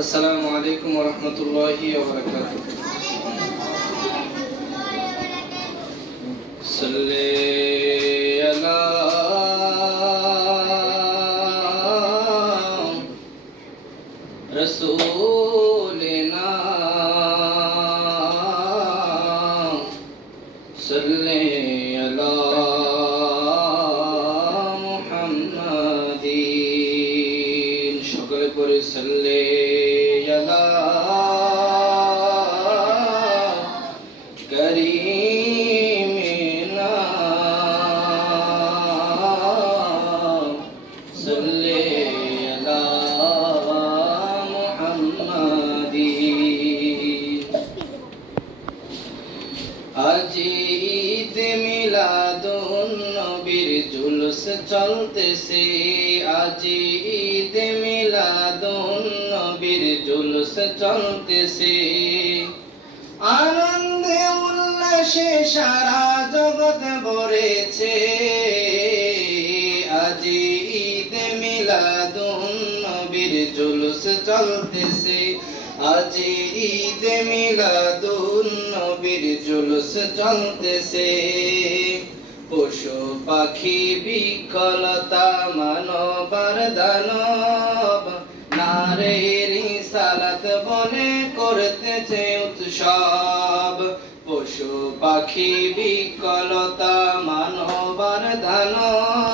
আসসালামু আলাইকুম ওয়া রাহমাতুল্লাহি ওয়া বারাকাতুহু। সাল্লি আলা রাসূলিনা সাল্লি আলা মুহাম্মাদিন। সকলে পড়ে সাল্লি আলা করিমিনা সাল্লি আলা মুহাম্মাদিন। আজ ঈদ মিলাদুন নবীর জুলুস চলতেছে, আজ ঈদ মিলাদুন নবীর জুলুস চলতেছে। আনন্দে উল্লাসে সারা জগৎ ভরেছে, আজ ঈদ মিলাদুন নবীর জুলুস চলতেছে, আজ ঈদ মিলাদুন নবীর জুলুস চলতেছে। পশু পাখি বিকলতা মানবার দানব নারীর রিসালাত বলে করতেছে উৎসব। পশু পাখি বিকলতা মানবার দানব